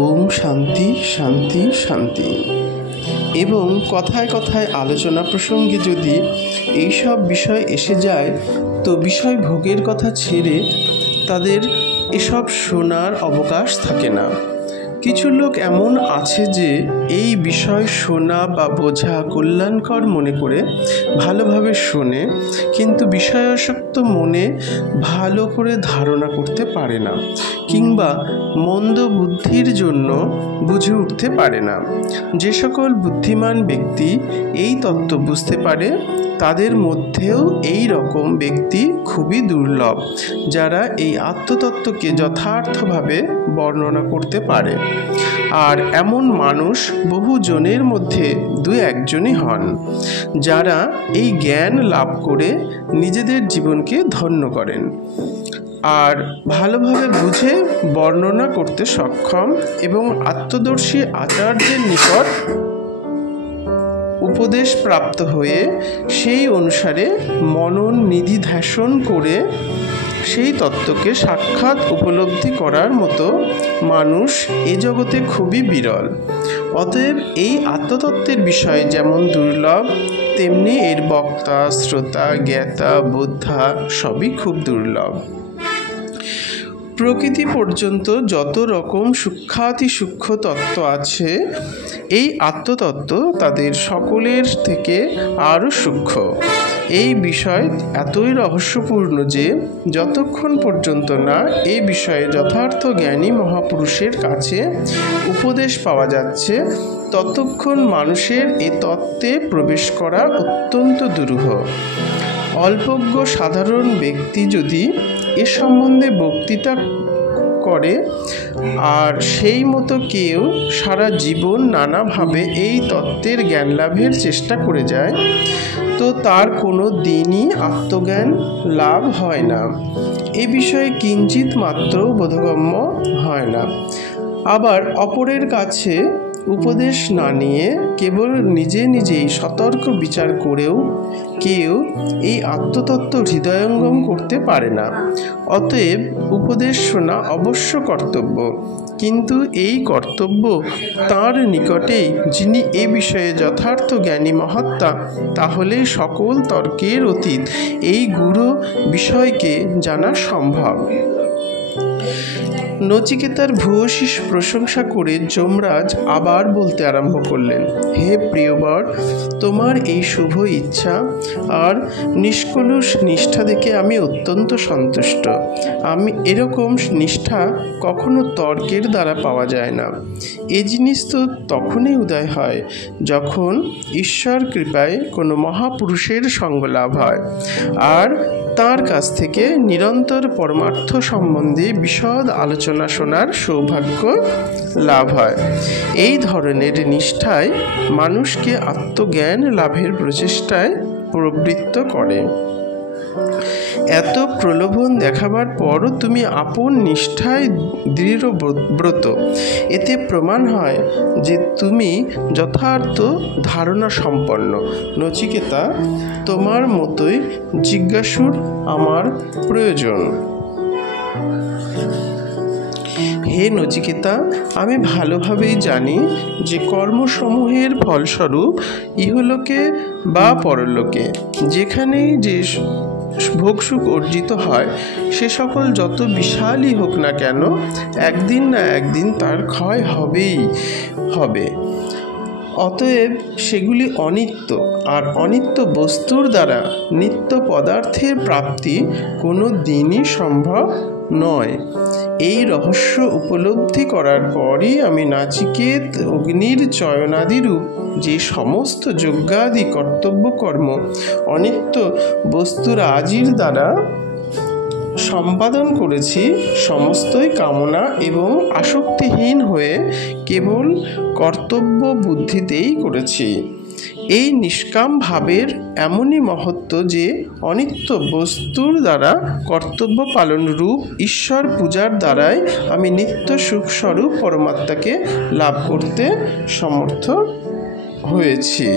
ওম শান্তি শান্তি শান্তি। এবং কথায় কথায় আলোচনা প্রসঙ্গে যদি এইসব বিষয় এসে যায় তো বিষয় ভোগের কথা ছেড়ে তাদের এসব শোনার অবকাশ থাকে না। কিছু লোক এমন আছে যে এই বিষয় শোনা বা বোঝা কল্যাণকর মনে করে ভালোভাবে শোনে, কিন্তু বিষয়াসক্ত মনে ভালো করে ধারণা করতে পারে না, কিংবা মন্দ বুদ্ধির জন্য বুঝে উঠতে পারে না। যে সকল বুদ্ধিমান ব্যক্তি এই তত্ত্ব বুঝতে পারে তাদের মধ্যেও এই রকম ব্যক্তি খুবই দুর্লভ, যারা এই আত্মতত্ত্বকে যথার্থভাবে বর্ণনা করতে পারে। আর এমন মানুষ বহু জনের মধ্যে দু একজনই হন, যারা এই জ্ঞান লাভ করে নিজেদের জীবনকে ধন্য করেন আর ভালোভাবে বুঝে বর্ণনা করতে সক্ষম এবং আত্মদর্শী আচার্যের নিকট উপদেশ প্রাপ্ত হয়ে সেই অনুসারে মনন নিধিধ্যাসন করে সেই তত্ত্বকে সাক্ষাৎ উপলব্ধি করার মতো মানুষ এ জগতে খুবই বিরল। অতএব এই আত্মতত্ত্বের বিষয় যেমন দুর্লভ, তেমনি এর বক্তা, শ্রোতা, জ্ঞাতা, বোদ্ধা সবই খুব দুর্লভ। প্রকৃতি পর্যন্ত যত রকম সূক্ষ্মাতি সূক্ষ্ম তত্ত্ব আছে, এই আত্মতত্ত্ব তাদের সকলের থেকে আরও সূক্ষ্ম। এই বিষয় এতই রহস্যপূর্ণ যে যতক্ষণ পর্যন্ত না এই বিষয়ে যথার্থ জ্ঞানী মহাপুরুষের কাছে উপদেশ পাওয়া যাচ্ছে, ততক্ষণ মানুষের এ তত্ত্বে প্রবেশ করা অত্যন্ত দুরূহ। অল্পজ্ঞ সাধারণ ব্যক্তি যদি এ সম্বন্ধে বক্তৃতা করে আর সেই মতো কেউ সারা জীবন নানাভাবে এই তত্ত্বের জ্ঞান লাভের চেষ্টা করে যায়, তো তার কোনো দিনই আত্মজ্ঞান লাভ হয় না। এ বিষয়ে কিঞ্চিত মাত্র বোধগম্য হয় না। আবার অপরের কাছে উপদেশ না নিয়ে কেবল নিজে নিজেই সতর্ক বিচার করেও কেউ এই আত্মতত্ত্ব হৃদয়ঙ্গম করতে পারে না। অতএব উপদেশ শোনা অবশ্য কর্তব্য, কিন্তু এই কর্তব্য তাঁর নিকটেই যিনি এ বিষয়ে যথার্থ জ্ঞানী মহাত্মা, তাহলে সকল তর্কের অতীত এই গূঢ় বিষয়কে জানা সম্ভব। নচিকেতার ভূয়সী প্রশংসা করে যমরাজ আবার বলতে আরম্ভ করলেন, হে প্রিয়বর, তোমার এই শুভ ইচ্ছা আর নিষ্কলুষ নিষ্ঠা দেখে আমি অত্যন্ত সন্তুষ্ট। আমি এরকম নিষ্ঠা কখনো তর্কের দ্বারা পাওয়া যায় না। এ জিনিস তো তখনই উদয় হয় যখন ঈশ্বর কৃপায় কোনো মহাপুরুষের সঙ্গ লাভ হয় আর তাঁর কাছ থেকে নিরন্তর পরমার্থ সম্বন্ধে বিশদ আলোচনা শোনার সৌভাগ্য লাভ হয়। এই ধরনের নিষ্ঠায় মানুষকে আত্মজ্ঞান লাভের প্রচেষ্টায় প্রবৃত্ত করে। এত প্রলোভন দেখাবার পরও তুমি আপন নিষ্ঠায় দৃঢ়ব্রত। এতে প্রমাণ হয় যে তুমি যথার্থ ধারণা সম্পন্ন। নচিকেতা, তোমার মতোই জিজ্ঞাসুর আমার প্রয়োজন। হে নচিকেতা, আমি ভালোভাবেই জানি যে কর্মসমূহের ফলস্বরূপ ইহলোকে বা পরলোকে যেখানেই যে ভোগসুখ অর্জিত হয়, সে সকল যত বিশালই হোক না কেন, একদিন না একদিন তার ক্ষয় হবেই হবে। অতএব সেগুলি অনিত্য, আর অনিত্য বস্তুর দ্বারা নিত্য পদার্থের প্রাপ্তি কোনো দিনই সম্ভব নয়। এই রহস্য উপলব্ধি করার পরই আমি নাচিকেত অগ্নির চয়নাদিরূপ যে সমস্ত যজ্ঞাদি কর্তব্য কর্ম অনিত্য বস্তুরাজির দ্বারা সম্পাদন করেছি, সমস্তই কামনা এবং আসক্তিহীন হয়ে কেবল কর্তব্য বুদ্ধিতেই করেছি। এই নিষ্কাম ভাবের এমনই মহত্ব যে অনিত্য বস্তুর দ্বারা কর্তব্য পালন রূপ ঈশ্বর পূজার দ্বারাই আমি নিত্য সুখস্বরূপ পরমাত্মাকে লাভ করতে সমর্থ হয়েছি।